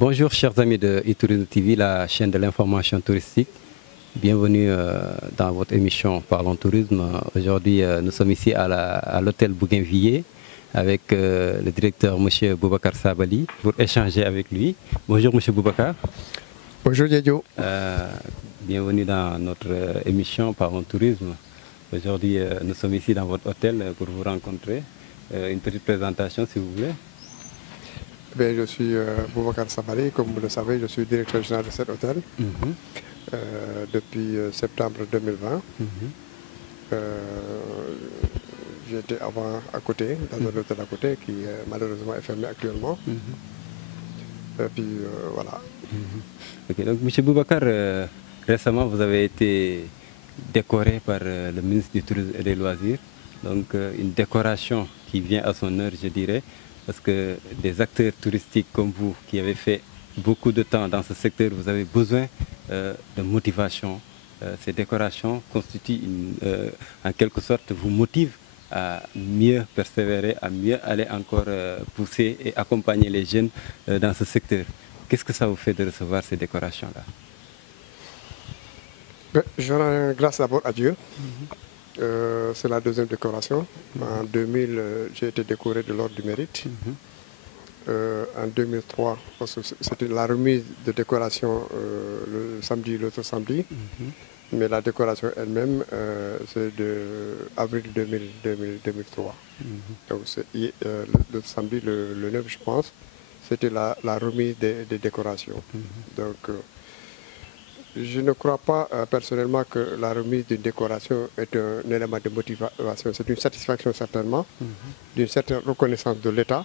Bonjour chers amis de eTourisme TV, la chaîne de l'information touristique. Bienvenue dans votre émission Parlons Tourisme. Aujourd'hui, nous sommes ici à l'hôtel Bougainvilliers avec le directeur M. Boubacar Sabali pour échanger avec lui. Bonjour M. Boubacar. Bonjour Diadio. Bienvenue dans notre émission Parlons Tourisme. Aujourd'hui, nous sommes ici dans votre hôtel pour vous rencontrer. Une petite présentation si vous voulez. Bien, je suis Boubacar Sabali, comme vous le savez, je suis directeur général de cet hôtel depuis septembre 2020. J'étais avant à côté, dans un hôtel à côté qui malheureusement est fermé actuellement. Et puis voilà. Okay, donc M. Boubacar, récemment vous avez été décoré par le ministre du Tourisme et des Loisirs. Donc une décoration qui vient à son heure, je dirais. Parce que des acteurs touristiques comme vous, qui avez fait beaucoup de temps dans ce secteur, vous avez besoin de motivation. Ces décorations constituent, en quelque sorte, vous motivent à mieux persévérer, à mieux aller encore pousser et accompagner les jeunes dans ce secteur. Qu'est-ce que ça vous fait de recevoir ces décorations-là? Je rends grâce d'abord à Dieu. C'est la deuxième décoration. En 2000, j'ai été décoré de l'Ordre du Mérite. En 2003, c'était la remise de décoration l'autre samedi. Mais la décoration elle-même, c'est de avril 2003. Donc le samedi, le 9, je pense, c'était la remise des décorations. Donc, je ne crois pas personnellement que la remise d'une décoration est un élément de motivation. C'est une satisfaction certainement, d'une certaine reconnaissance de l'État.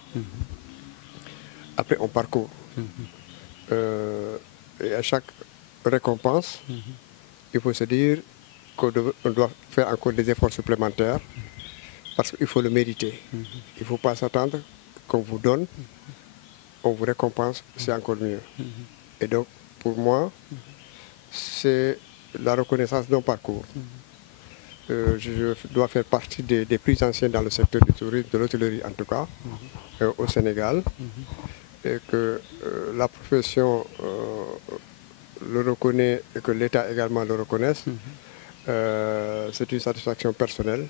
Après, on parcourt. Et à chaque récompense, il faut se dire qu'on doit faire encore des efforts supplémentaires parce qu'il faut le mériter. Il ne faut pas s'attendre qu'on vous donne, on vous récompense, c'est encore mieux. Et donc, pour moi, c'est la reconnaissance d'un parcours. Je dois faire partie des plus anciens dans le secteur du tourisme, de l'hôtellerie en tout cas, au Sénégal. Et que la profession le reconnaît et que l'État également le reconnaisse. C'est une satisfaction personnelle.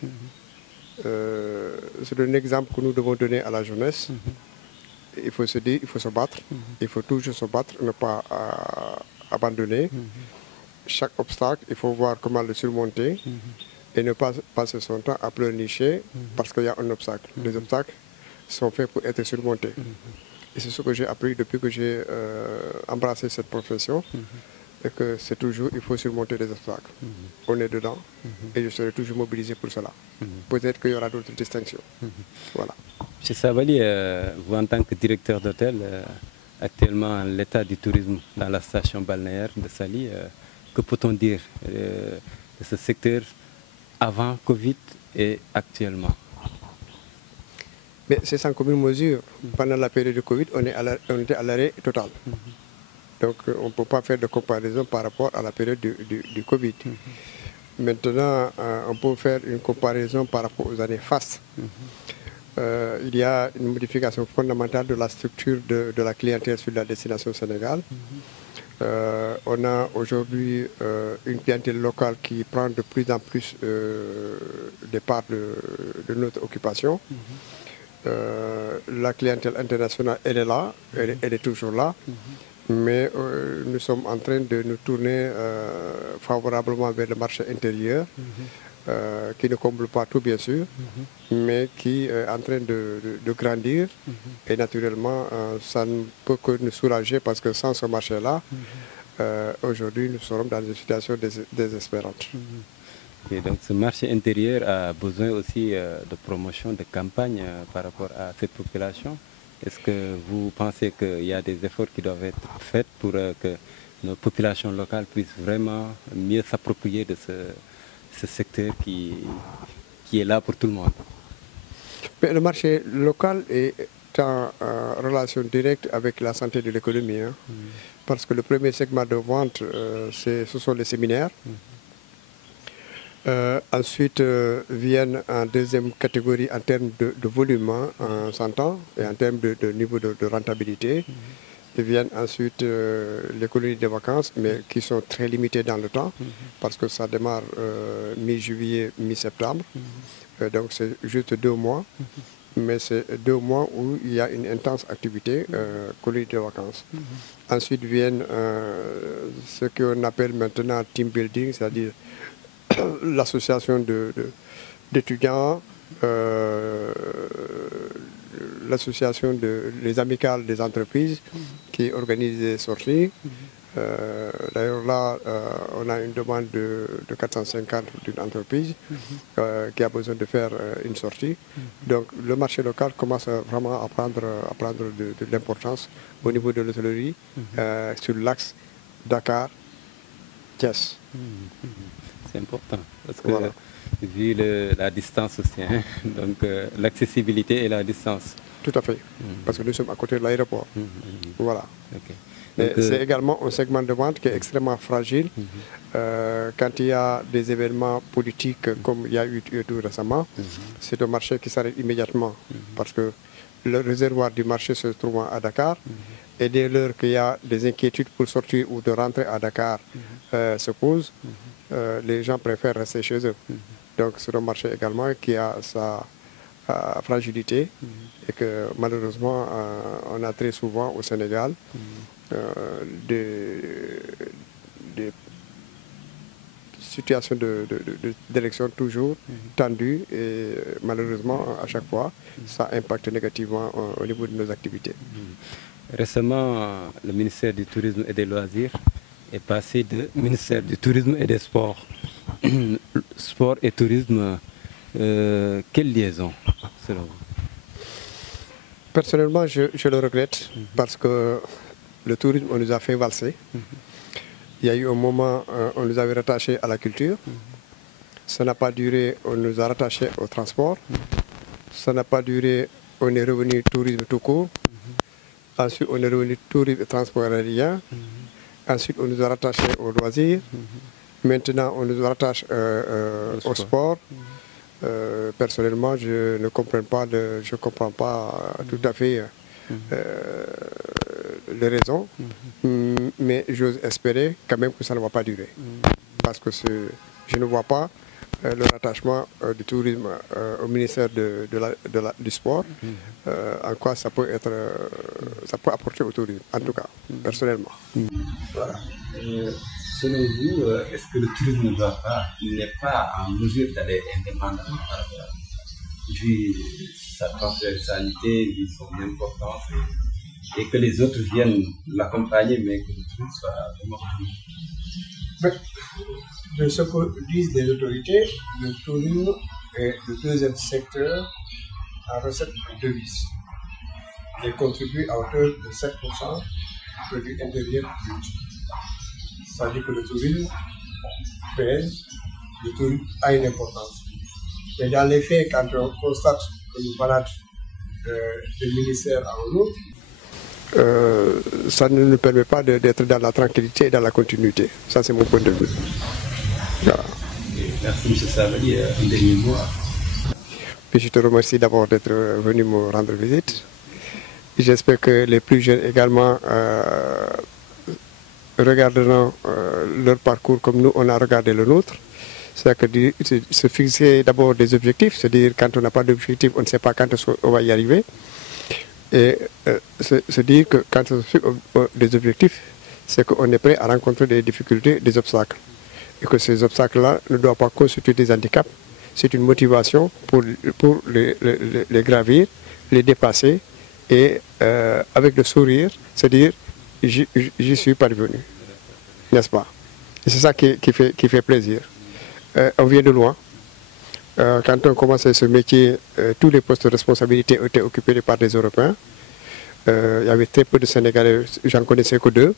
C'est un exemple que nous devons donner à la jeunesse. Il faut se dire, il faut se battre. Il faut toujours se battre, ne pas abandonner. Chaque obstacle, il faut voir comment le surmonter et ne pas passer son temps à pleurnicher parce qu'il y a un obstacle. Les obstacles sont faits pour être surmontés. Et c'est ce que j'ai appris depuis que j'ai embrassé cette profession. Et que c'est toujours, il faut surmonter les obstacles. On est dedans et je serai toujours mobilisé pour cela. Peut-être qu'il y aura d'autres distinctions. Voilà. M. Sabali, vous en tant que directeur d'hôtel, actuellement l'état du tourisme dans la station balnéaire de Saly, que peut-on dire de ce secteur avant Covid et actuellement? Mais c'est sans commune mesure. Pendant la période de Covid, on était à l'arrêt total. Donc on ne peut pas faire de comparaison par rapport à la période du Covid. Maintenant, on peut faire une comparaison par rapport aux années fastes. Il y a une modification fondamentale de la structure de la clientèle sur la destination Sénégal. On a aujourd'hui une clientèle locale qui prend de plus en plus des parts de notre occupation. La clientèle internationale, elle est là, elle est toujours là. Mais nous sommes en train de nous tourner favorablement vers le marché intérieur, qui ne comble pas tout bien sûr, mais qui est en train de grandir. Et naturellement, ça ne peut que nous soulager parce que sans ce marché-là, aujourd'hui, nous serons dans une situation désespérante. Et donc ce marché intérieur a besoin aussi de promotion, de campagne par rapport à cette population. Est-ce que vous pensez qu'il y a des efforts qui doivent être faits pour que nos populations locales puissent vraiment mieux s'approprier de ce secteur qui est là pour tout le monde? Mais le marché local est en relation directe avec la santé de l'économie. Parce que le premier segment de vente, ce sont les séminaires. Ensuite viennent en deuxième catégorie en termes de volume, on s'entend, et en termes de niveau de rentabilité. Et viennent ensuite les colonies de vacances, mais qui sont très limitées dans le temps, parce que ça démarre mi-juillet, mi-septembre. Donc c'est juste 2 mois, mais c'est 2 mois où il y a une intense activité, colonies de vacances. Ensuite viennent ce qu'on appelle maintenant team building, c'est-à-dire l'association d'étudiants, l'association des amicales des entreprises qui organisent des sorties. D'ailleurs là, on a une demande de 450 d'une entreprise qui a besoin de faire une sortie. Donc le marché local commence vraiment à prendre de l'importance au niveau de l'hôtellerie sur l'axe Dakar-Thiès. C'est important parce que Voilà. vu la distance aussi, hein, donc l'accessibilité et la distance. Tout à fait, parce que nous sommes à côté de l'aéroport. Voilà. Ok. Mais Donc, c'est également un segment de vente qui est extrêmement fragile. Quand il y a des événements politiques comme il y a eu tout récemment, c'est un marché qui s'arrête immédiatement parce que le réservoir du marché se trouve à Dakar. Et dès lors qu'il y a des inquiétudes pour sortir ou de rentrer à Dakar se posent, les gens préfèrent rester chez eux. Donc c'est un marché également qui a sa fragilité et que malheureusement on a très souvent au Sénégal des situations d'élection toujours tendues et malheureusement à chaque fois ça impacte négativement au niveau de nos activités. Récemment, le ministère du Tourisme et des Loisirs est passé de ministère du Tourisme et des Sports. Sport et tourisme, quelle liaison selon vous? Personnellement, je le regrette parce que le tourisme, on nous a fait valser. Il y a eu un moment, on nous avait rattachés à la culture. Ça n'a pas duré, on nous a rattachés au transport. Ça n'a pas duré, on est revenu tourisme tout court. Ensuite, on est revenu tourisme et transport aérien. Ensuite, on nous a rattachés au loisir. Maintenant, on nous rattache au sport. Personnellement, je ne comprends pas, tout à fait les raisons, mais j'ose espérer quand même que ça ne va pas durer. Parce que je ne vois pas le rattachement du tourisme au ministère du sport, en quoi ça peut apporter au tourisme, en tout cas, personnellement. Voilà. Selon vous, est-ce que le tourisme n'est pas en mesure d'aller indépendamment par rapport à ça, vu sa transversalité, vu son importance, et que les autres viennent l'accompagner, mais que le tourisme soit vraiment autonome? De ce que disent les autorités, le tourisme est le deuxième secteur en recette de devises. Il contribue à hauteur de 7% du produit intérieur brut. Ça veut dire que le tourisme pèse, le tourisme a une importance. Mais dans les faits, quand on constate que nous baladons d'un ministère à un autre, ça ne nous permet pas d'être dans la tranquillité et dans la continuité. Ça, c'est mon point de vue. Voilà. Merci, M. Savali. Un dernier mot. Puis je te remercie d'abord d'être venu me rendre visite. J'espère que les plus jeunes également regarderont leur parcours comme nous, on a regardé le nôtre. C'est-à-dire que se fixer d'abord des objectifs, c'est-à-dire quand on n'a pas d'objectif, on ne sait pas quand on va y arriver. Et se dire que quand on se fixe des objectifs, c'est qu'on est prêt à rencontrer des difficultés, des obstacles. Et que ces obstacles-là ne doivent pas constituer des handicaps. C'est une motivation pour les gravir, les dépasser et avec le sourire, se dire j'y suis parvenu, n'est-ce pas? Et c'est ça qui fait plaisir. On vient de loin. Quand on commençait ce métier, tous les postes de responsabilité étaient occupés par des Européens. Il y avait très peu de Sénégalais, j'en connaissais que 2,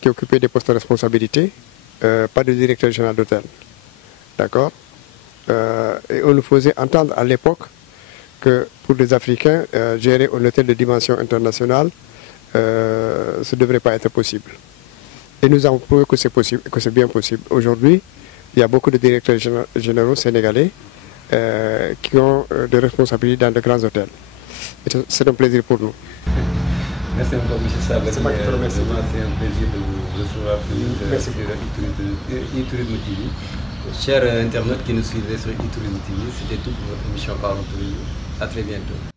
qui occupaient des postes de responsabilité, pas de directeur général d'hôtel. D'accord? Et on nous faisait entendre à l'époque que pour les Africains, gérer un hôtel de dimension internationale, ce ne devrait pas être possible. Et nous avons prouvé que c'est possible, que c'est bien possible. Aujourd'hui, il y a beaucoup de directeurs généraux sénégalais qui ont des responsabilités dans de grands hôtels. C'est un plaisir pour nous. Merci encore, M. Sabani. C'est moi qui te remercie. C'est un plaisir de vous recevoir Merci. sur e-Tourisme TV. Chers internautes qui nous suivent sur e-Tourisme TV, c'était tout pour votre émission Parlons Tourisme. À très bientôt.